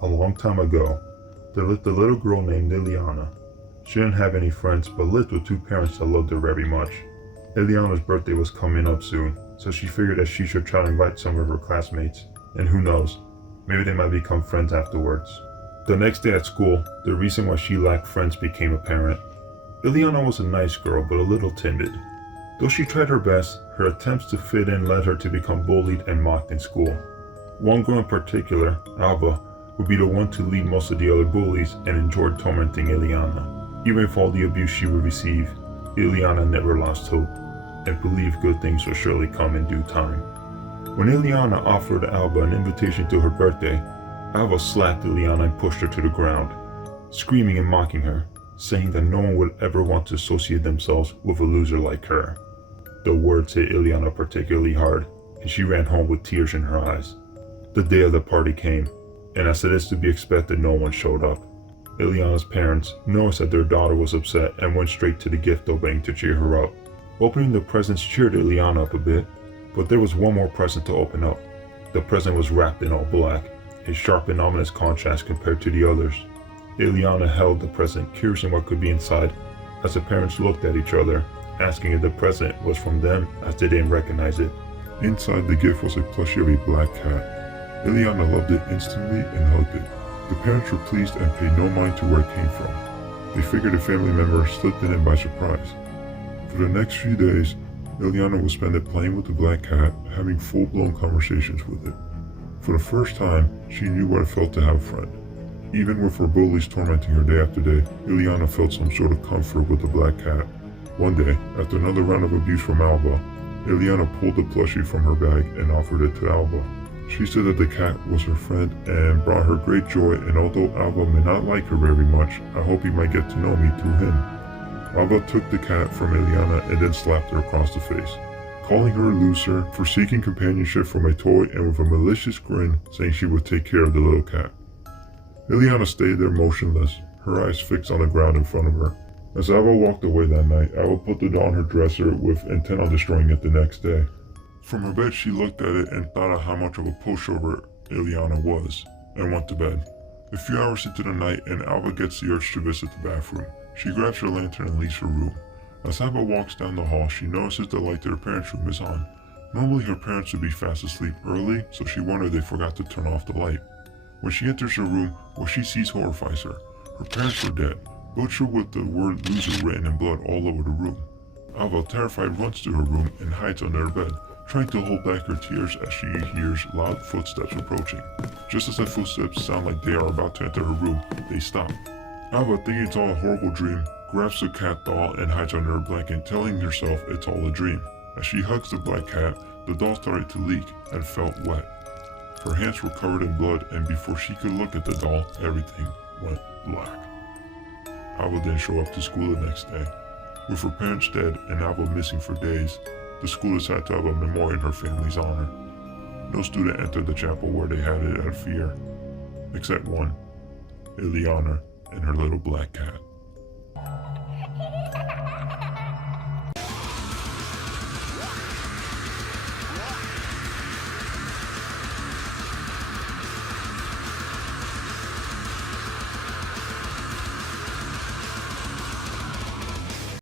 A long time ago, there lived a little girl named Illeana. She didn't have any friends, but lived with two parents that loved her very much. Illeana's birthday was coming up soon, so she figured that she should try to invite some of her classmates, and who knows, maybe they might become friends afterwards. The next day at school, the reason why she lacked friends became apparent. Illeana was a nice girl, but a little timid. Though she tried her best, her attempts to fit in led her to become bullied and mocked in school. One girl in particular, Alba, would be the one to lead most of the other bullies and enjoyed tormenting Illeana. Even for all the abuse she would receive, Illeana never lost hope and believed good things would surely come in due time. When Illeana offered Alba an invitation to her birthday, Alba slapped Illeana and pushed her to the ground, screaming and mocking her, saying that no one would ever want to associate themselves with a loser like her. The words hit Illeana particularly hard, and she ran home with tears in her eyes. The day of the party came, and as it is to be expected, no one showed up. Illeana's parents noticed that their daughter was upset and went straight to the gift opening to cheer her up. Opening the presents cheered Illeana up a bit, but there was one more present to open up. The present was wrapped in all black, a sharp and ominous contrast compared to the others. Illeana held the present, curious in what could be inside, as the parents looked at each other, asking if the present was from them, as they didn't recognize it. Inside the gift was a plushie of a black cat. Illeana loved it instantly and hugged it. The parents were pleased and paid no mind to where it came from. They figured a family member slipped it in by surprise. For the next few days, Illeana would spend it playing with the black cat, having full-blown conversations with it. For the first time, she knew what it felt to have a friend. Even with her bullies tormenting her day after day, Illeana felt some sort of comfort with the black cat. One day, after another round of abuse from Alba, Illeana pulled the plushie from her bag and offered it to Alba. She said that the cat was her friend and brought her great joy, and although Alba may not like her very much, I hope he might get to know me through him. Alba took the cat from Illeana and then slapped her across the face, calling her a loser for seeking companionship from a toy, and with a malicious grin saying she would take care of the little cat. Illeana stayed there motionless, her eyes fixed on the ground in front of her. As Alba walked away that night, Alba put the doll on her dresser with intent on destroying it the next day. From her bed, she looked at it and thought of how much of a pushover Illeana was, and went to bed. A few hours into the night, and Alba gets the urge to visit the bathroom. She grabs her lantern and leaves her room. As Alba walks down the hall, she notices the light to her parents' room is on. Normally her parents would be fast asleep early, so she wondered they forgot to turn off the light. When she enters her room, what she sees horrifies her. Her parents were dead, butchered with the word loser written in blood all over the room. Alba, terrified, runs to her room and hides under her bed, trying to hold back her tears as she hears loud footsteps approaching. Just as the footsteps sound like they are about to enter her room, they stop. Alba, thinking it's all a horrible dream, grabs the cat doll and hides under her blanket, telling herself it's all a dream. As she hugs the black cat, the doll started to leak and felt wet. Her hands were covered in blood, and before she could look at the doll, everything went black. Alba didn't show up to school the next day. With her parents dead and Alba missing for days, the school decided to have a memorial in her family's honor. No student entered the chapel where they had it out of fear, except one, Illeana and her little black cat.